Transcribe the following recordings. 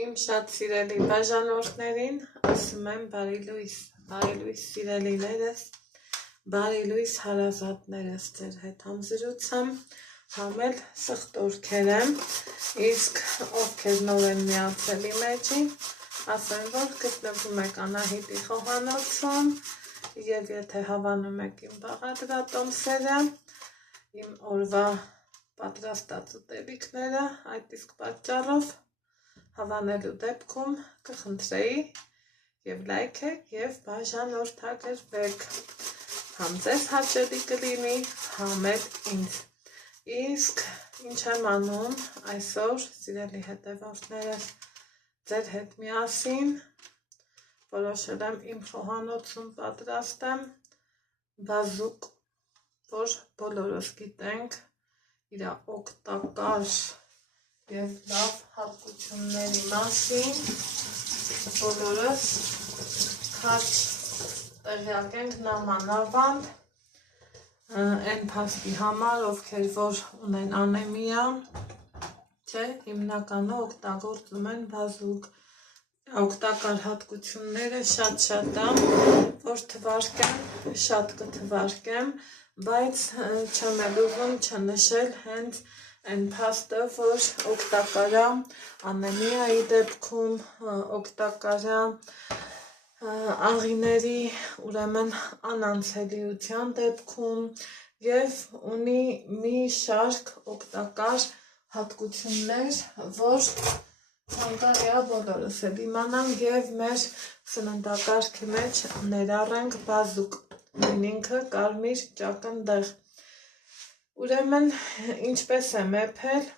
Իմ շատ սիրելի բաժանորդներին ասում եմ բարի լույս սիրելիներս, բարի լույս հարազատներս, ձեր հետ համզրուցեմ, համել սխտորքեր եմ, իսկ ովքեր նոր են միացել իմ էջի, ասեմ, որ գտնվում եք Անահիտի խոհանոցում և եթե հավանում եք իմ բաղադրատոմսերը, իմ օրվա պատրաստած ուտելիքները, այդ իսկ պատճառով հավանելու դեպքում կխնդրեի և լայքեք և բաժանորդագրվեք, համ ձեզ հաճելի կլինի, համ էլ ինձ։ Իսկ ինչ եմ անում այսօր, սիրելի հետևորդներս, ձեր հետ միասին որոշել եմ իմ խոհանոցում պատրաստեմ բազուկ, որ բոլորս գիտենք իր օգտակար և լավ հատկությունների մասին, բոլորս քաջ տեղյակ ենք նամանավանդ այն փաստի համար, ովքեր որ ունեն անեմիա, չէ, հիմնականը օգտագործում են բազուկ, օգտակար հատկությունները շատ եմ, որ թվարկեմ, շատ կթվարկեմ, բայց չեմ էլ ուզում չնշել հենց այն փաստը, որ օգտակար է անեմիայի դեպքում, օգտակար է աղիների, ուրեմն անանցելիության դեպքում և ունի մի շարք օգտակար հատկություններ, որ ցանկալի է բոլորս էլ իմանանք և մեր սննդակարգի մեջ ներառենք բազուկ, նույն ինքը կարմիր ճակնդեղ։ Ուրեմն ինչպես եմ եփել,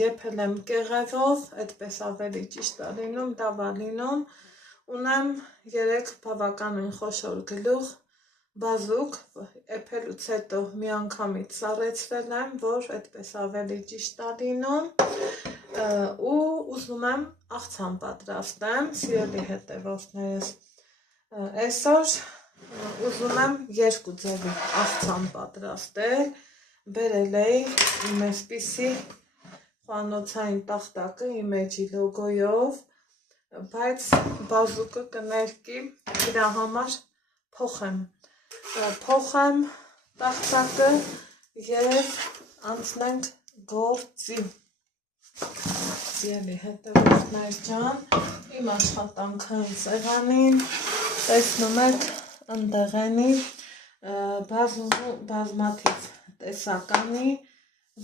եփել եմ կեղևով, այդպես ավելի ճիշտ է լինում, լավ է լինում, ունեմ 3 բավականին խոշոր գլուխ բազուկ, եփելուց հետո միանգամից սառեցրել եմ, որ այդպես ավելի ճիշտ է լինում ու ուզում եմ աղցան պատրաստեմ, սիրելի հետևորդներս, այսօր ուզում եմ 2 ձևի աղցան պատրաստել, բերել էի իմ այսպիսի խոհանոցային տախտակը իմ էջի լոգոյով, բայց բազուկը կներկի իր համար փոխեմ տախտակը և անցնենք գործի։ Սիրելի հետևորդներ ջան, իմ աշխատանքային սեղանին տեսնում եք ընդեղենի բազմաթիվ տեսականի,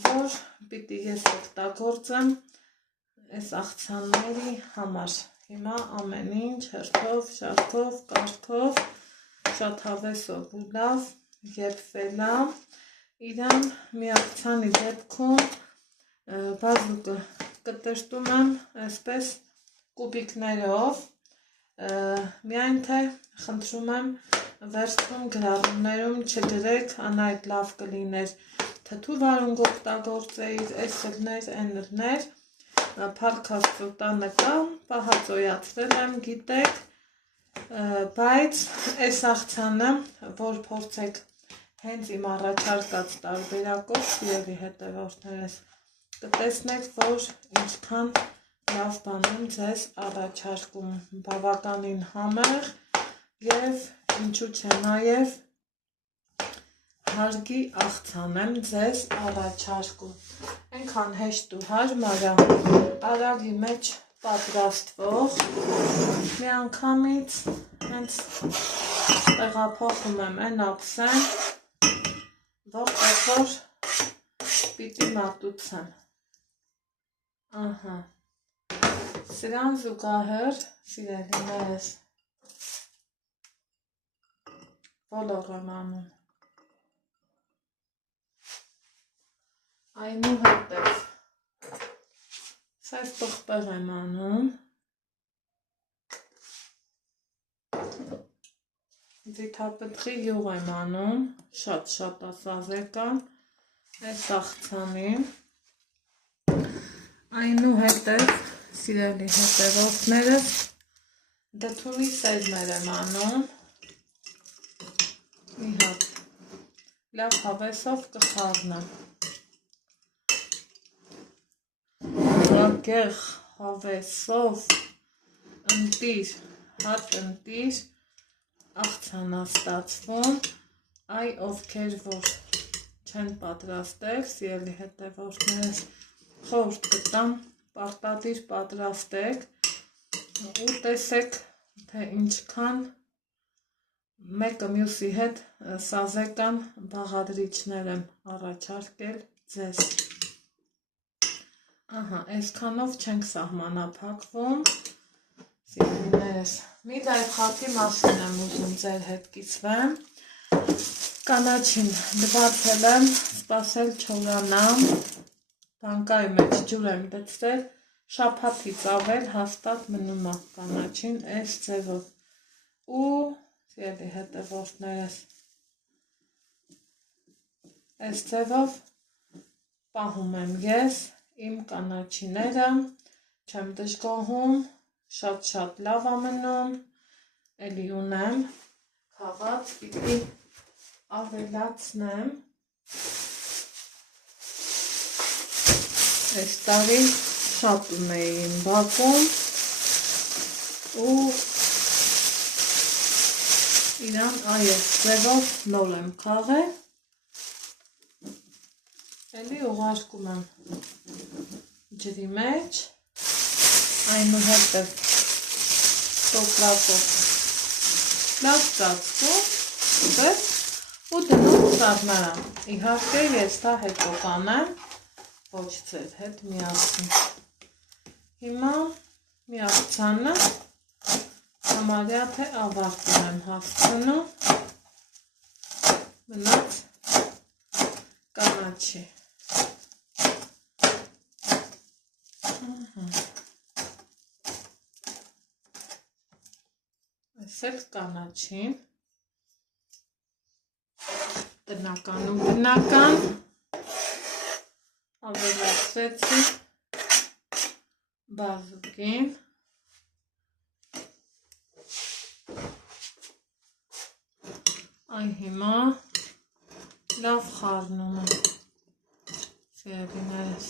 որ պիտի ես օգտագործեմ այս աղցանների համար։ Հիմա ամեն ինչ հերթով, շարքով, կարգով, շատ հավեսով ու լավ եփվել է, իրան մի աղցանի դեպքում բազուկը կտրտում եմ այսպես կուբիկներով, միայն թե խնդրում եմ վերցնում գրառումներում չգրեք, անայդ լավ կլիներ թթու վարունգ օգտագործեիր, այս լներ, այն լներ, փառք Աստծո տանը կա, պահածոյացրել եմ, գիտեք, բայց այս աղցանը, որ փորձեք հենց իմ առաջարկած տարբերակով, սիրելի հետևորդներս, կտեսնեք, որ ինչքան լավ բան եմ ձեզ առաջարկում, բավականին համեղ և ինչու չէ նաև հարգի աղցան եմ ձեզ առաջարկում, այնքան հեշտ ու հարմար է, արագի մեջ պատրաստվող, միանգամից հենց տեղափոխում եմ այն ափսեն, որտեղ որ պիտի մատուցեմ, սրան զուգահեռ, սիրելիներս, ոլոր եմ անում, այնուհետև սայր պղպեղ եմ անում, ձիթապտղի յուղ եմ անում, շատ ասազեկան, այս աղցանին, այնուհետև, սիրելի հետևորդներս, դդումի սերմեր եմ անում, մի հատ, լավ հավեսով կխառնեմ, ագեղ հավեսով ընտիր, հատ ընտիր, աղցանա ստացվում, այ ովքեր որ չեն պատրաստել, սիրելի հետևորդներս, խորհուրդ կտամ, պարտադիր պատրաստեք ու տեսեք, թե ինչքան մեկը մյուսի հետ սազեկան բաղադրիչներ եմ առաջարկել ձեզ։ Ահա, այսքանով չենք սահմանափակվում, սիրելիներս։ Մի դայր խաթի մասին եմ ուզում ձեր հետ կիսվեմ։ Կանաչին լվացել եմ, սպասել չորանամ, բանկայի մեջ ջուր եմ դցրել, շաբաթից ավել հաստատ մնում է կանաչին այս ձևով։ Ու սիրելի հետևորդներս, այս ձևով պահում եմ ես իմ կանաչիները, չեմ դժգոհում, շատ լավ է մնում, էլի ունեմ քաղաց, պիտի ավելացնեմ, այս տարի շատ ունեի իմ բակում ու իրան այս ձևով նոր եմ քաղել, էլի ուղարկում եմ ջրի մեջ, այնուհետև տոպրակով լավ ծածկում ու դնում սառնարան։ Իհարկե ես դա հետո կանեմ, ոչ ձեր հետ միասին։ Հիմա մի աղցանը համարյա թե ավարտին եմ հասցնում, մնաց կանաչի։ Այսեք կանաչին, տնական ու բնական, ավելացրեցի բազուկին, այն հիմա լավ խառնում եմ, սիրելիներս։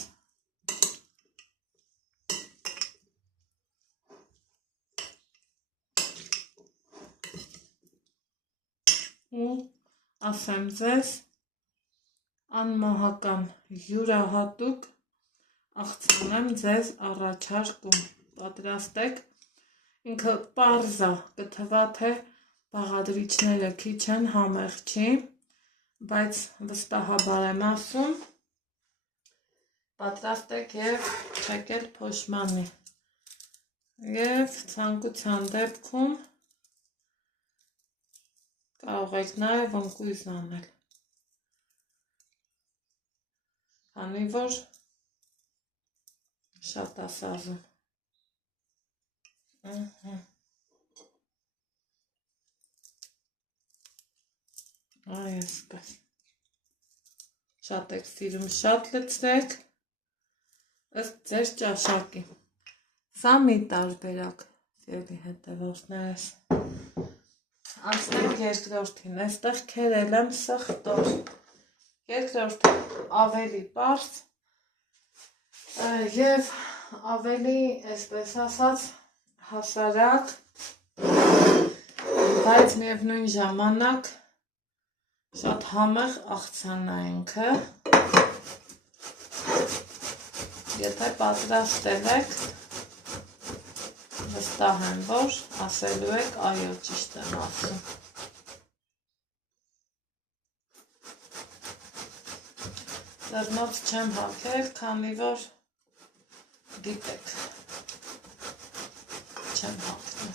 Ու ասեմ ձեզ, անմահական յուրահատուկ աղցան եմ ձեզ առաջարկում, պատրաստեք, ինքը պարզա կթվա, թե բաղադրիչները քիչ են, համեղ չի, բայց վստահաբար եմ ասում, պատրաստեք և չեք էլ փոշմանի, և ցանկության դեպքում կարող եք նաև ընկույզ անել, քանի որ շատ է սազում։ Այսպես, շատ եք սիրում, շատ լցրեք, ըստ ձեր ճաշակի։ Սա մի տարբերակ, սիրելի հետևորդներս։ Անցնենք երկրորդին, այստեղ քերել եմ սխտոր, երկրորդը ավելի պարզ և ավելի, այսպես ասած, հասարակ, բայց միևնույն ժամանակ շատ համեղ աղցան է ինքը, եթե պատրաստել եք, վստահ եմ, որ ասելու եք, այո, ճիշտ եմ ասում։ Ձեռնոց չեմ հագել, քանի որ գիտեք, չեմ հագնում։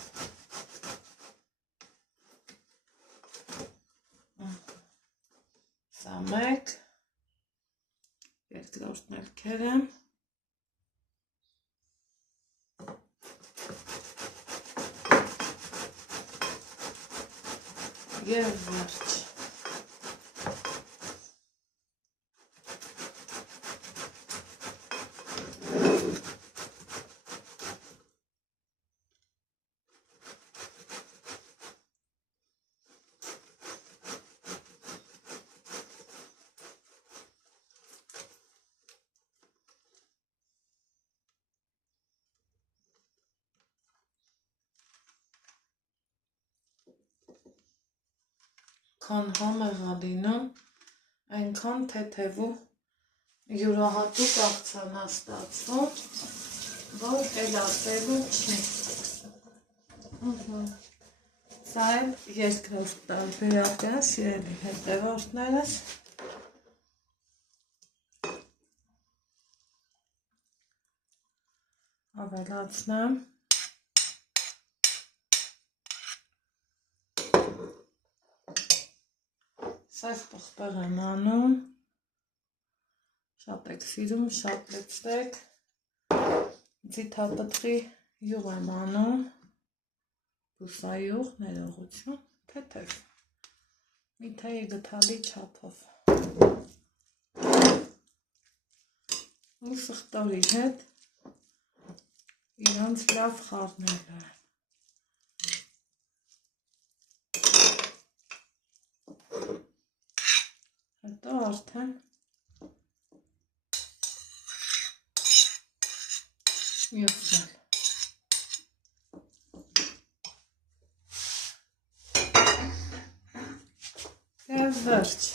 Սա մեկ, երկրորդն էլ քերեմ, և վերջ։ քան համեղ է լինում, այնքան թեթև ու յուրահատուկ աղցան է ստացվում, որ էլատելու չի։ Սա էլ երկրորդ տարբերակը, սիրելի հետևորդներս։ Ավելացնեմ սև պղպեղ եմ անում, շատ եք սիրում, շատ լցրեք, ձիթապտղի յուղ եմ անում, բուսայուղ, ներողություն, թեթև, մի թեյի գթալի չափով, ու սխտորի հետ իրանց լավ խառնել է։ Հետո արդեն մյուսն և վերջ,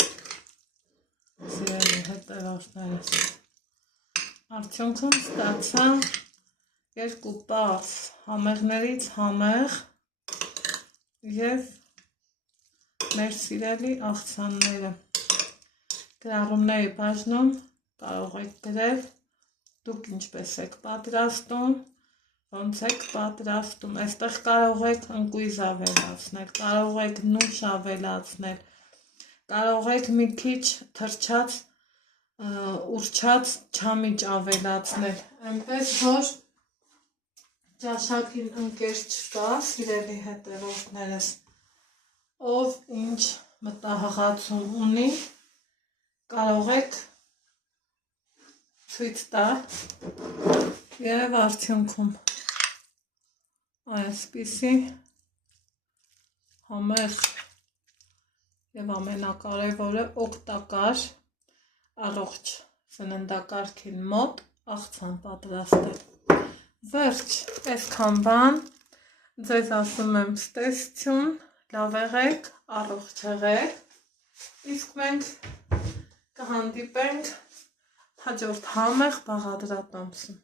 սիրելի հետևորդներս, արդյունքում ստացա երկու պարզ համեղներից համեղ և մեր սիրելի աղցանները։ Գրառումների բաժնում կարող եք գրել դուք ինչպես եք պատրաստում, ոնց եք պատրաստում, այստեղ կարող եք ընկույզ ավելացնել, կարող եք նուշ ավելացնել, կարող եք մի քիչ թրջած, ուռչած չամիչ ավելացնել, այնպես որ ճաշակին ընկեր չկա, սիրելի հետևորդներս, ով ինչ մտահղացում ունի, կարող եք ցույց տալ և արդյունքում այսպիսի համեղ և ամենակարևորը օգտակար առողջ սննդակարգին մոտ աղցան պատրաստել։ Վերջ, այսքան բան, ձեզ ասում եմ ցտեսություն, լավ եղեք, առողջ եղեք, իսկ մենք կհանդիպենք հաջորդ համեղ բաղադրատոմսում։